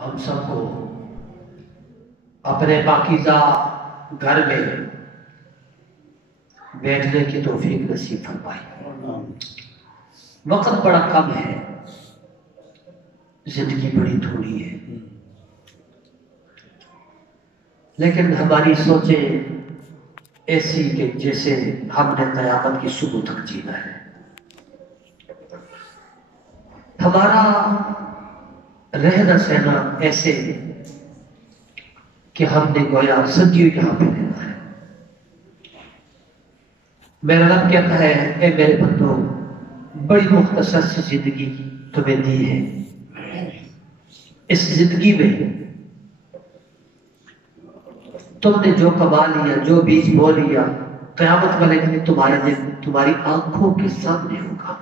ہم سب کو اپنے پاکیزہ گھر میں بیٹھنے کی توفیق نصیب فرمائے۔ وقت بڑا کم ہے، زندگی بڑی تھوڑی ہے، لیکن ہماری سوچیں ایسی کہ جیسے ہم نے قیامت کی صبح تک جینا ہے۔ ہمارا رہنا سہنا ایسے کہ ہم نے گویا صدیوں یہاں پہ رہنا ہے۔ میرا رب کہتا ہے، اے میرے بندو، بڑی مختصر سی زندگی تمہیں دی ہے۔ اس زندگی میں تم نے جو کما لیا، جو بیج بو لیا، قیامت والے دن تمہارے دن تمہاری آنکھوں کے سامنے ہوگا۔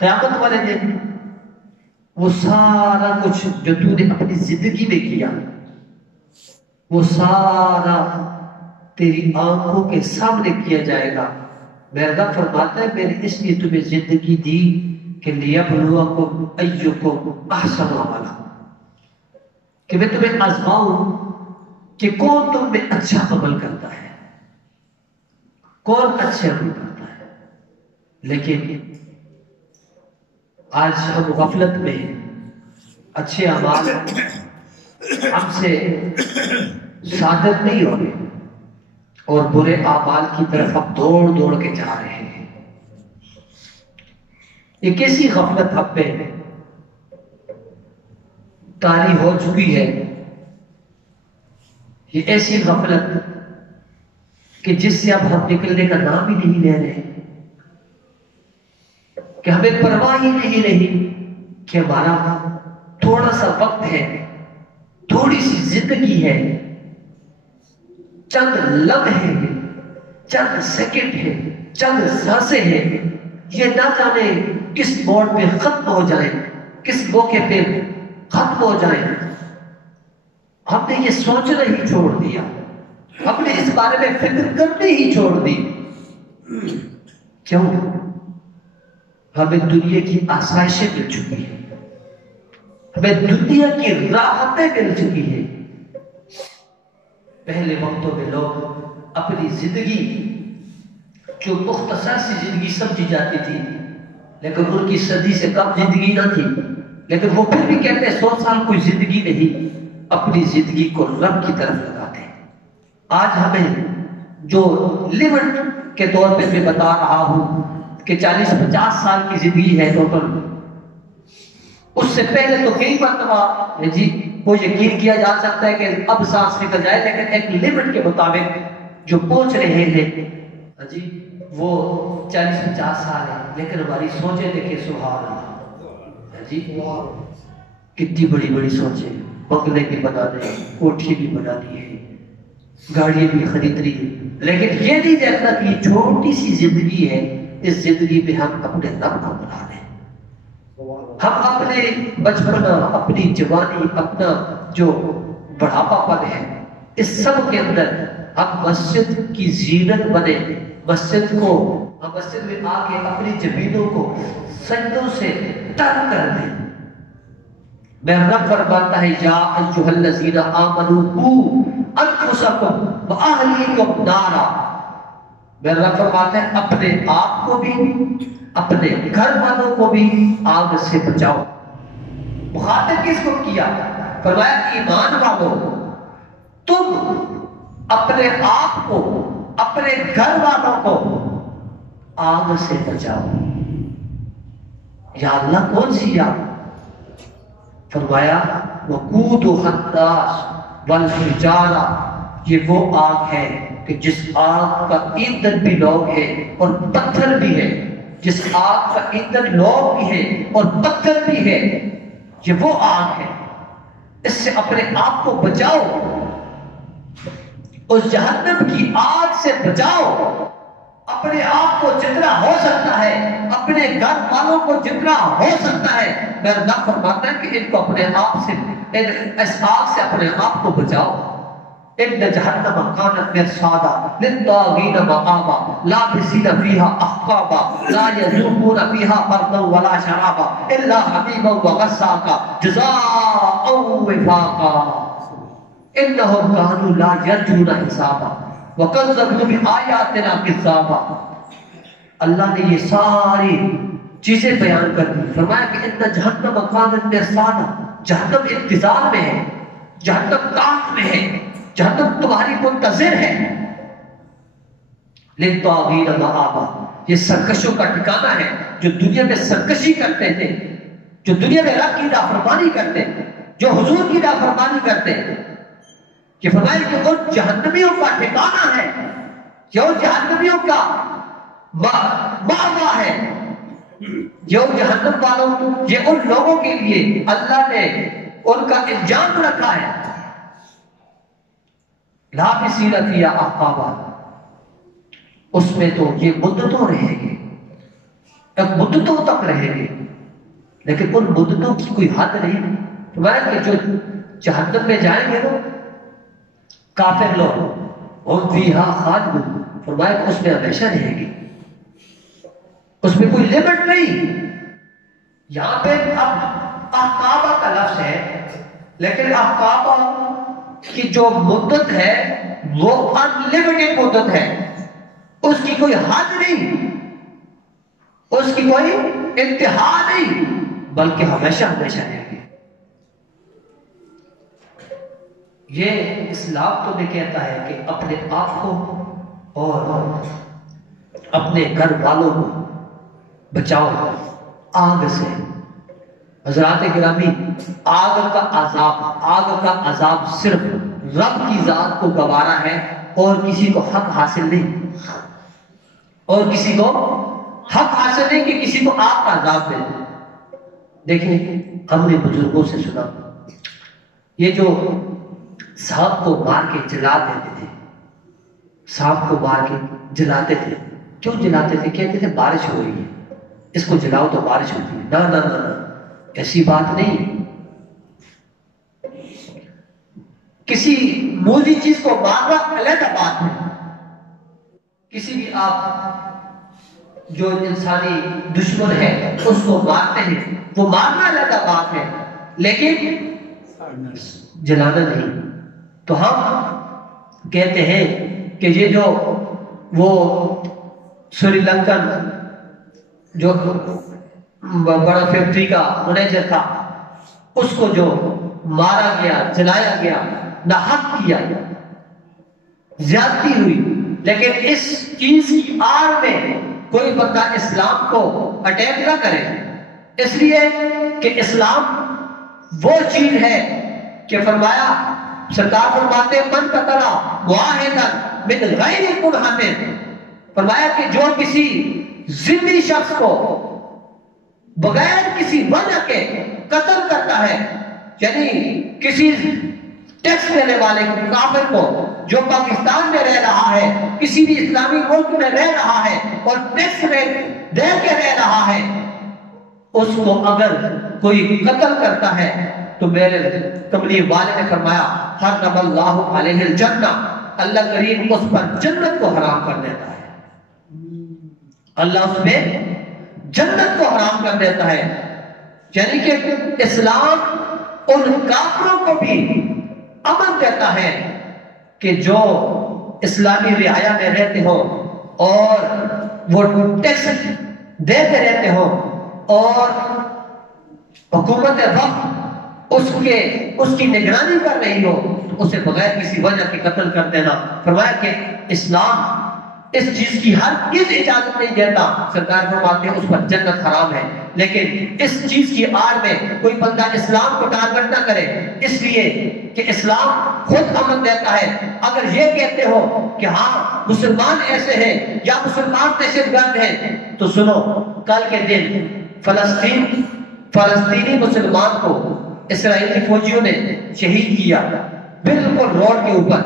قیامت والے دن وہ سارا کچھ جو تو نے اپنی زندگی میں کیا، وہ سارا تیری آنکھوں کے سامنے کیا جائے گا۔ میرا رب فرماتا ہے، میں نے اس لیے تمہیں زندگی دی کہ لیبلوکم ایکم احسن عملا، کہ میں تمہیں آزماؤں کہ کون تم میں اچھا عمل کرتا ہے، کون اچھے عمل کرتا ہے۔ لیکن آج ہم غفلت میں اچھے اعمال ہم سے صادر نہیں ہو رہے اور برے اعمال کی طرف ہم دوڑ دوڑ کے جا رہے ہیں۔ یہ کیسی غفلت ہم پہ طاری ہو چکی ہے، یہ ایسی غفلت کہ جس سے اب ہم نکلنے کا نام ہی نہیں لے رہے، کہ ہمیں پرواہ ہی نہیں رہی کہ ہمارا تھوڑا سا وقت ہے، تھوڑی سی زندگی ہے، چند لمحے ہیں، چند سیکنڈ ہیں، چند سانسیں ہیں، یہ نہ جانے کس موڑ پہ ختم ہو جائیں، کس موقع پہ ختم ہو جائیں۔ ہم نے یہ سوچنا ہی چھوڑ دیا، ہم نے اس بارے میں فکر کرنے ہی چھوڑ دی۔ کیوں؟ ہمیں دنیا کی آسائشیں مل چکی ہیں، ہمیں دنیا کی راحتیں مل چکی ہیں۔ پہلے وقتوں میں لوگ اپنی زندگی جو مختصر سی زندگی سمجھی جاتی تھی، لیکن ان کی صدی سے کم زندگی نہ تھی، لیکن وہ پھر بھی کہتے ہیں 100 سال کوئی زندگی نہیں، اپنی زندگی کو رب کی طرف لگاتے ہیں۔ آج ہمیں جو لمٹ کے طور پہ میں بتا رہا ہوں کہ 40-50 سال کی زندگی ہے ٹوٹل، اس سے پہلے تو کئی مرتبہ جی وہ یقین کیا جا سکتا ہے کہ اب سانس نکل جائے، لیکن ایک لمٹ کے مطابق جو پہنچ رہے ہیں جی وہ 40-50 سال ہے، لیکن ہماری سوچیں دیکھیں، سبحان اللہ جی، کتنی بڑی بڑی سوچیں، بنگلے بھی بنانے ہیں، کوٹھی بھی بنانی ہے، گاڑی بھی خرید رہی ہے، لیکن یہ نہیں دیکھنا کہ یہ چھوٹی سی زندگی ہے، اس زندگی میں ہم اپنے رب کو بنا لیں۔ ہم اپنے بچپنا، اپنی جوانی، اپنا جو بڑھاپا پن ہے، اس سب کے اندر ہم مسجد کی زینت بنے، مسجد میں آ کے اپنی زمینوں کو سجدوں سے تر کر دیں۔ میرا رب فرماتا ہے، یا ایھا الذین آمنوا قوا انفسکم واہلیکم نارا۔ میرا رب فرماتا ہے، اپنے آپ کو بھی، اپنے گھر والوں کو بھی آگ سے بچاؤ۔ مخاطب کس کو کیا؟ فرمایا ایمان والوں، تم اپنے آپ کو، اپنے گھر والوں کو آگ سے بچاؤ۔ یا اللہ کون سی آگ؟ فرمایا وقودھا الناس والحجارہ، یہ وہ آگ ہے کہ جس آگ کا ایندھن بھی لوگ ہے اور پتھر بھی ہے، جس آگ کا ایندھن لوگ بھی ہے اور پتھر بھی ہے، یہ وہ آگ ہے۔ اس سے اپنے آپ کو بچاؤ، اس جہنم کی آگ سے بچاؤ۔ اپنے آپ کو جتنا ہو سکتا ہے، اپنے گھر والوں کو جتنا ہو سکتا ہے، میرا رب فرماتا ہے کہ ان کو اپنے آپ سے، اس آگ سے اپنے آپ کو بچاؤ۔ ان جہنم کانت مرصادا للطاغین مآبا لابسین فیہا احقابا لا یذوقون فیہا بردا ولا شرابا الا حمیما وغساقا جزاء وفاقا انہم کانوا لا یرجون حسابا وکذبوا بآیاتنا کذابا۔ اللہ نے یہ ساری چیزیں بیان کر دی، فرمایا کہ ان جہنم کانت مرصادا، جہنم انتظار میں ہے، جہنم تاک میں ہے، جہنم تمہاری منتظر ہے۔ للطاغین مآبا، یہ سرکشوں کا ٹھکانہ ہے جو دنیا میں سرکشی کرتے تھے، جو دنیا میں رب کی نافرمانی کرتے، جو حضور کی نافرمانی کرتے۔ کہ فرمایا کہ ان جہنمیوں کا ٹھکانہ ہے، یہ ان جہنمیوں کا مأوا ہے، یہ ان جہنم والوں، یہ ان لوگوں کے لیے اللہ نے ان کا انجام رکھا ہے۔ لابسین فیہا احقابا، اس میں تو یہ مدتوں رہیں گے، اب مدتوں تک رہیں گے، لیکن ان مدتوں کی کوئی حد نہیں۔ فرمایا کہ جو جہنم میں جائیں گے نا کافر لوگ، ہم فیہا خالدون، فرمایا کہ اس میں ہمیشہ رہیں گے، اس میں کوئی لمٹ نہیں۔ یہاں پہ اب احقابہ کا لفظ ہے، لیکن احقابہ کی جو مدت ہے وہ انلیمیٹڈ مدت ہے، اس کی کوئی حد نہیں، اس کی کوئی انتہا نہیں، بلکہ ہمیشہ ہمیشہ رہے گی۔ یہ اسلام تو میں کہتا ہے کہ اپنے آپ کو اور اپنے گھر والوں کو بچاؤ آگ سے۔ حضرات گرامی، آگ کا عذاب صرف رب کی ذات کو گوارا ہے، اور کسی کو حق حاصل نہیں، اور کسی کو حق حاصل نہیں کہ کسی کو آگ کا عذاب دے۔ دیکھیں ہم نے بزرگوں سے سنا، یہ جو سانپ کو مار کے جلا دیتے تھے، سانپ کو مار کے جلاتے تھے، کیوں جلاتے تھے؟ کہتے تھے بارش ہو رہی ہے، اس کو جلاؤ تو بارش ہوتی ہے۔ نہ نہ نہ، ایسی بات نہیں۔ کسی موذی چیز کو مارنا علیحدہ بات ہے، کسی بھی آپ جو انسانی دشمن ہے اس کو مارتے ہیں، وہ مارنا علیحدہ بات ہے، لیکن جلانا نہیں۔ تو ہم کہتے ہیں کہ یہ جو وہ سری لنکن جو بڑا فیکٹری کا مینیجر تھا، اس کو جو مارا گیا، جلایا گیا، ناحق کیا، زیادتی ہوئی، لیکن اس چیز کی آڑ میں کوئی بندہ اسلام کو اٹیک نہ کرے، اس لیے کہ اسلام وہ چیز ہے کہ فرمایا، سرکار فرماتے من قتل واحدا من غیر کنہۃ، فرمایا کہ جو کسی ذمہ شخص کو بغیر کسی وجہ کے قتل کرتا ہے، یعنی کسی ٹیکس دینے والے کافر کو جو پاکستان میں رہ رہا ہے، کسی بھی اسلامی ملک میں رہ رہا ہے اور ٹیکس دے کے رہ رہا ہے، اس کو اگر کوئی قتل کرتا ہے تو میرے کملی والے نے فرمایا حرم اللہ علیہ الجنہ، اللہ کریم اس پر جنت کو حرام کر دیتا ہے، اللہ اس میں جنت کو حرام کر دیتا ہے۔ یعنی کہ اسلام ان کافروں کو بھی امن دیتا ہے کہ جو اسلامی رعایا میں رہتے ہو اور وہ ٹیکس دیتے رہتے ہو، اور حکومت وقت اس کی نگرانی کر رہی ہو، تو اسے بغیر کسی وجہ کے قتل کر دینا۔ فرمایا کہ اسلام اس چیز کی ہر کس اجازت نہیں دیتا، سرکار فرماتے ہیں اس پر جنت حرام ہے، لیکن اس چیز کی آڑ میں کوئی بندہ اسلام کو ٹارگٹ نہ کرے، اس لیے کہ اسلام خود امن دیتا ہے۔ اگر یہ کہتے ہو کہ ہاں مسلمان ایسے ہیں یا مسلمان دہشت گرد ہیں، تو سنو، کل کے دن فلسطینی مسلمان کو اسرائیلی فوجیوں نے شہید کیا بالکل روڈ کے اوپر،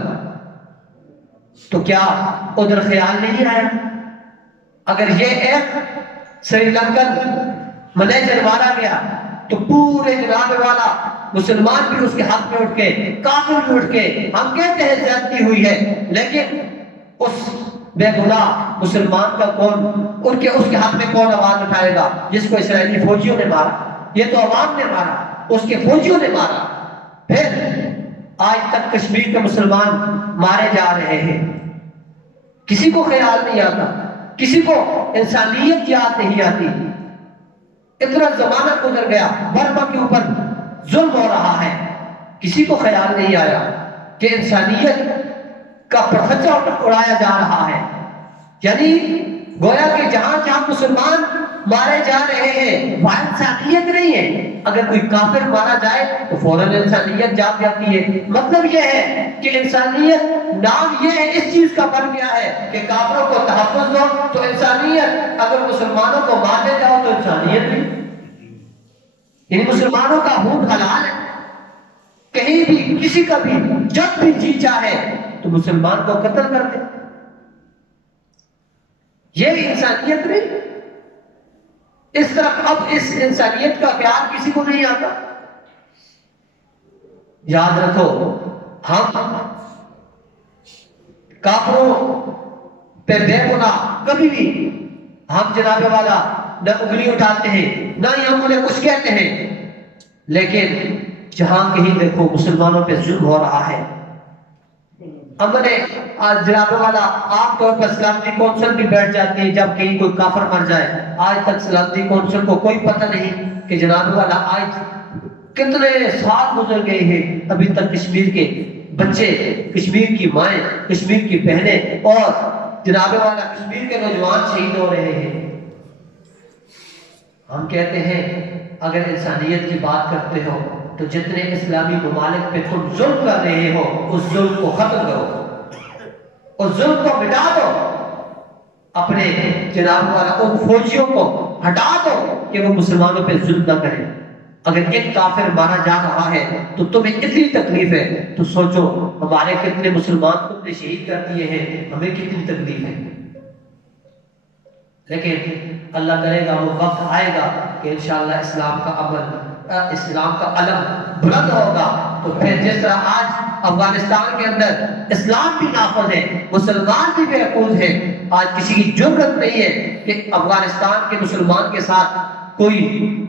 تو کیا ادھر خیال نہیں آیا؟ اگر یہ ایک سری لنکن مینیجر مارا گیا تو پورے جناب والا مسلمان بھی اس کے حق میں اٹھ کے، کافر بھی اٹھ کے ہم کہتے ہیں زیادتی ہوئی ہے، لیکن اس بے گناہ مسلمان کا کون اس کے حق میں کون آواز اٹھائے گا جس کو اسرائیلی فوجیوں نے مارا؟ یہ تو عوام نے مارا، اس کے فوجیوں نے مارا۔ پھر آج تک کشمیر کے مسلمان مارے جا رہے ہیں، کسی کو خیال نہیں آتا، کسی کو انسانیت یاد نہیں آتی۔ اتنا زمانہ گزر گیا، برما کے اوپر ظلم ہو رہا ہے، کسی کو خیال نہیں آیا کہ انسانیت کا پرچا اڑایا جا رہا ہے۔ یعنی گویا کہ جہاں جہاں مسلمان مارے جا رہے ہیں وہاں انسانیت نہیں ہے، اگر کوئی کافر مارا جائے تو فوراً انسانیت جاگ جاتی ہے۔ مطلب یہ ہے کہ انسانیت نام یہ ہے اس چیز کا بن گیا ہے کہ کافروں کو تحفظ دو تو انسانیت، اگر مسلمانوں کو مارنے جاؤ تو انسانیت نہیں۔ یعنی مسلمانوں کا خون حلال ہے، کہیں بھی کسی کا بھی جب بھی جی چاہے تو مسلمان کو قتل کر دے، یہ انسانیت نہیں۔ اس طرح اب اس انسانیت کا خیال کسی کو نہیں آتا۔ یاد رکھو، ہم کافروں پہ بے گناہ کبھی بھی ہم جناب والا نہ انگلی اٹھاتے ہیں نہ ہی ہم انہیں کچھ کہتے ہیں، لیکن جہاں کہیں دیکھو مسلمانوں پہ ظلم ہو رہا ہے، ہم نے جناب والا عام طور پر سلامتی کونسل بھی بیٹھ جاتی ہے جب کہیں کوئی کافر مر جائے۔ آج تک سلامتی کونسل کو کوئی پتہ نہیں کہ جناب والا آج کتنے سال گزر گئے ہیں، ابھی تک کشمیر کے بچے، کشمیر کی مائیں، کشمیر کی بہنیں اور جناب والا کشمیر کے نوجوان شہید ہو رہے ہیں۔ ہم کہتے ہیں اگر انسانیت کی بات کرتے ہو تو جتنے اسلامی ممالک پہ تم ظلم کر رہے ہو اس ظلم کو ختم کرو، اس ظلم کو مٹا دو، اپنے جناب والا ان فوجیوں کو ہٹا دو کہ وہ مسلمانوں پہ ظلم نہ کریں۔ اگر ایک کافر مارا جا رہا ہے تو تمہیں اتنی تکلیف ہے تو سوچو ہمارے کتنے مسلمان تم نے شہید کر دیے ہیں، ہمیں کتنی تکلیف ہے۔ لیکن اللہ کرے گا وہ وقت آئے گا کہ انشاءاللہ اسلام کا عمل، اسلام کا علم بلند ہوگا، تو پھر جس طرح آج افغانستان کے اندر اسلام بھی نافذ ہے، مسلمان بھی محفوظ ہے، آج کسی کی جرأت نہیں ہے کہ افغانستان کے مسلمان کے ساتھ کوئی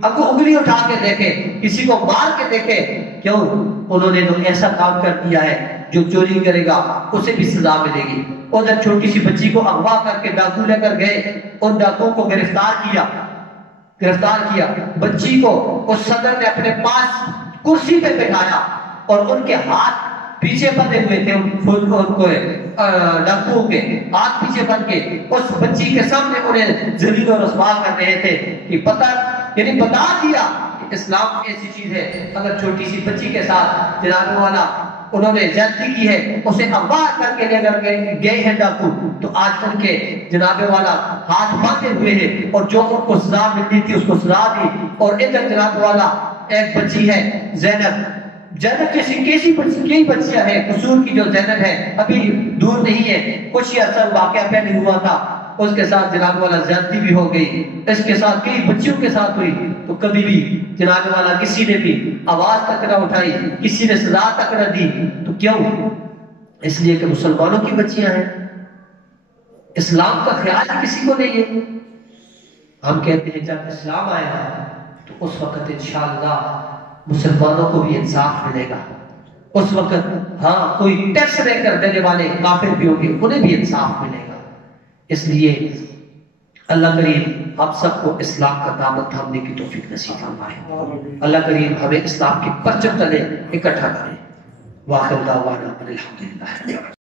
انگلی اٹھا کے دیکھے، کسی کو مار کے دیکھے۔ کیوں؟ انہوں نے تو ایسا کام کر دیا ہے، جو چوری کرے گا اسے بھی سزا ملے گی۔ ادھر چھوٹی سی بچی کو اغوا کر کے ڈاکو لے کر گئے، ان ڈاکوؤں کو گرفتار کیا، بچی کو اس صدر نے اپنے پاس کرسی پہ بٹھایا اور ان کے ہاتھ پیچھے بندھے ہوئے تھے، ڈاکوؤں کے ہاتھ پیچھے بندھ کے اس بچی کے سامنے انہیں ذلیل و رسوا کر رہے تھے کہ یعنی بتا دیا کہ اسلام ایسی چیز ہے۔ اگر چھوٹی سی بچی کے ساتھ جناب والا انہوں نے زیادتی کی ہے، اسے اغوا کر کے لے کر گئے ہیں ڈاکو، تو آج ان کے جناب والا ہاتھ باندھے ہوئے ہیں اور جو ان کو سزا ملتی تھی اس کو سزا دی۔ اور ادھر جناب والا ایک بچی ہے زینب کیسی بچیاں ہیں، قصور کی جو زینب ہے، ابھی دور نہیں ہے، کچھ ہی عرصہ واقعہ پہلے ہوا تھا، اس کے ساتھ جناب والا زیادتی بھی ہو گئی، اس کے ساتھ کئی بچیوں کے ساتھ ہوئی، تو کبھی بھی جناب والا کسی نے بھی آواز تک نہ اٹھائی، کسی نے سزا تک نہ دی۔ تو کیوں؟ اس لیے کہ مسلمانوں کی بچیاں ہیں، اسلام کا خیال کسی کو نہیں ہے۔ ہم کہتے ہیں جب اسلام آئے گا تو اس وقت انشاءاللہ مسلمانوں کو بھی انصاف ملے گا، اس وقت ہاں کوئی ٹیکس دے کر دینے والے کافر بھی ہوں گے، انہیں بھی انصاف ملے گا۔ اس لیے اللہ کریم آپ سب کو اسلام کا دامن تھامنے کی توفیق نصیب فرمائے، اللہ کریم ہمیں اسلام کے پرچم تلے اکٹھا کرے۔ واخر دعوانا الحمدللہ۔